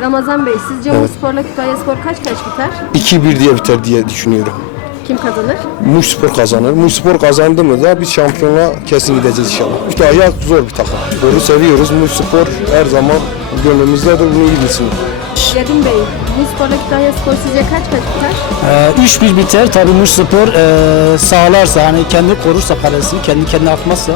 Ramazan Bey, sizce evet. Spor'la Kütahya Spor kaç kaç biter? 2-1 diye biter diye düşünüyorum. Kim kazanır? Muş Spor kazanır. Muş Spor kazandı mı da biz şampiyonluğa kesin gideceğiz inşallah. Kütahya zor bir takım. Sporu seviyoruz. Muş Spor her zaman gönlümüzdedir. Bunu iyi bilsin. Nedim Bey, bu Spor'la Kütahya Spor sizce kaç kaç biter? Ee, 3-1 biter. Tabii Muş Spor e, sağlarsa hani kendi korursa kalesini kendi kendine atmazsa.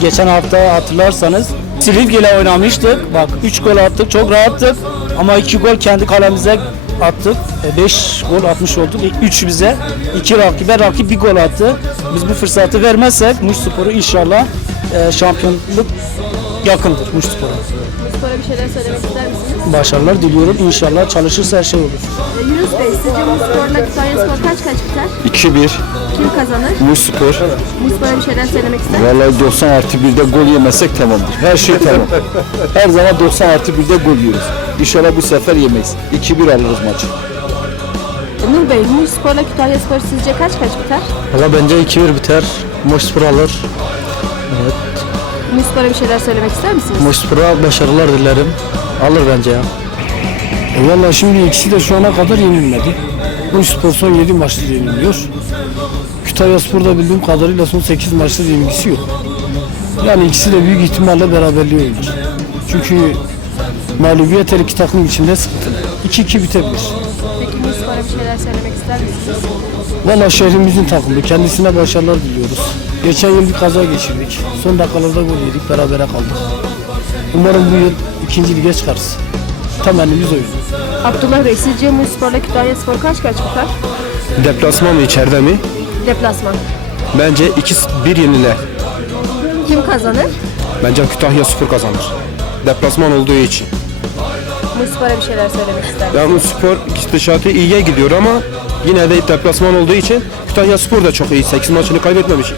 Geçen hafta hatırlarsanız Silivri ile oynamıştık. Bak 3 gol attık. Çok rahattık. Ama 2 gol kendi kalemize attık. 5 gol atmış olduk. 3 bize. 2 rakibe. Rakip bir gol attı. Biz bu fırsatı vermezsek Muş Spor'u inşallah e, şampiyonluk yakındır Muş Spor'a. Bu Spor'a bir şeyler söylemek ister misiniz? Başarılar diliyorum. İnşallah çalışırsa her şey olur. Ee, Yunus Bey, sizce bu Spor'la Kütahya Spor kaç kaç biter? 2-1 Kim kazanır? Muş Spor. Bu Spor'a bir şeyler söylemek ister misiniz? Vallahi 90 artı 1'de gol yemezsek tamamdır. Her şey tamam. Her zaman 90 artı 1'de gol yiyoruz. İnşallah bu sefer yemeyiz. 2-1 alırız maçı. Nur Bey, Muş Spor'la Kütahya Spor sizce kaç kaç biter? Valla bence 2-1 biter. Muş Spor alır. Muş Spor'a bir şeyler söylemek ister misiniz? Muş Spor'a başarılar dilerim. Alır bence ya. E Valla şimdi ikisi de şu ana kadar yenilmedi. Bu spor son 7 maçta yeniliyor. Kütahya Spor'da bildiğim kadarıyla son 8 maçta yenilgisi yok. Yani ikisi de büyük ihtimalle beraberliği oynar. Çünkü mağlubiyet her iki takım içinde sıkıntılı. 2-2 bitebilir. Peki Muş Spor'a bir şeyler söylemek ister misiniz? Valla şehrimizin takımı. Kendisine başarılar diliyoruz. Geçen yıl bir kaza geçirdik. Son dakikalarda gol yedik. Berabere kaldık. Umarım bu yıl ikinci lige çıkarız. Temennimiz o yönde. Abdullah Bey, sizce Muş Spor'la Kütahya Spor kaç kaç biter? Deplasman mı içeride mi? Deplasman. Bence 2-1 yeniler. Kim kazanır? Bence Kütahya Spor kazanır. Deplasman olduğu için. Muş Spor'a bir şeyler söylemek ister? Ya Muş Spor gidişatı iyiye gidiyor ama yine de deplasman olduğu için Kütahya Spor da çok iyi. 8 maçını kaybetmemiş.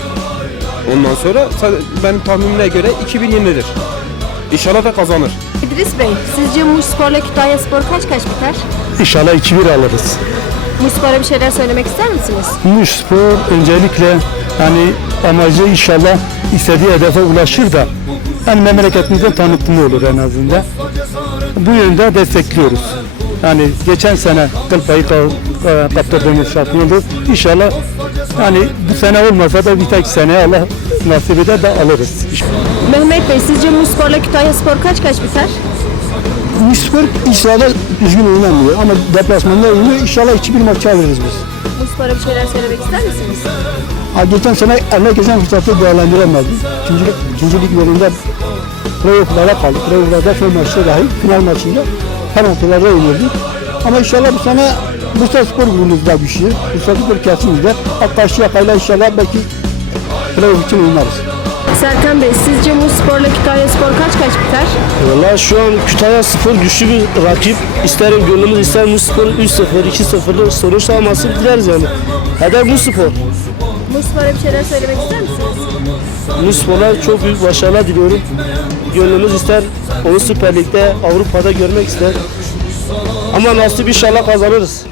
Ondan sonra ben tahminime göre 2-1 yenilir. İnşallah da kazanır. İdris Bey, sizce Muş Spor'la Kütahya Spor kaç kaç biter? İnşallah 2-1 alırız. Muş Spor'a bir şeyler söylemek ister misiniz? Muş Spor öncelikle hani amacı inşallah istediği hedefe ulaşır da yani memleketimize tanıtımı olur en azından. Bu yönde destekliyoruz. Yani geçen sene kıl payı e, kaptırdığımız şampiyonluk inşallah yani bu sene olmasa da bir tek seneye Allah nasip eder de alırız. Mehmet Bey, sizce Muş Spor'la Kütahya Spor kaç kaç biter? Muş Spor inşallah düzgün oynamıyor ama deplasmanda oynuyor. İnşallah 2-1 maçı alırız biz. Muş Spor'a bir şeyler söylemek ister misiniz? Ha, geçen sene eline geçen fırsatı değerlendiremedi. İkinci, ikinci lig yolunda playoff'lara kaldı. Playoff'larda son maçta dahi final maçında penaltılarda oynuyordu. Ama inşallah bu sene Bursa Spor grubumuzda güçlü. Bursa Spor kesin gider. Hatta Şiyaka'yla inşallah belki playoff için oynarız. Serkan Bey, sizce Muş Spor'la Kütahya Spor kaç kaç biter? Valla şu an Kütahya Spor güçlü bir rakip. İsterim gönlümüz ister Muş Spor 3-0, 2-0'lı sonuç alması dileriz yani. Hedef Muş Spor. Muş Spor'a bir şeyler söylemek ister misiniz? Muş Spor'a çok büyük başarılar diliyorum. Gönlümüz ister onu Süper Lig'de Avrupa'da görmek ister. Ama nasip inşallah kazanırız.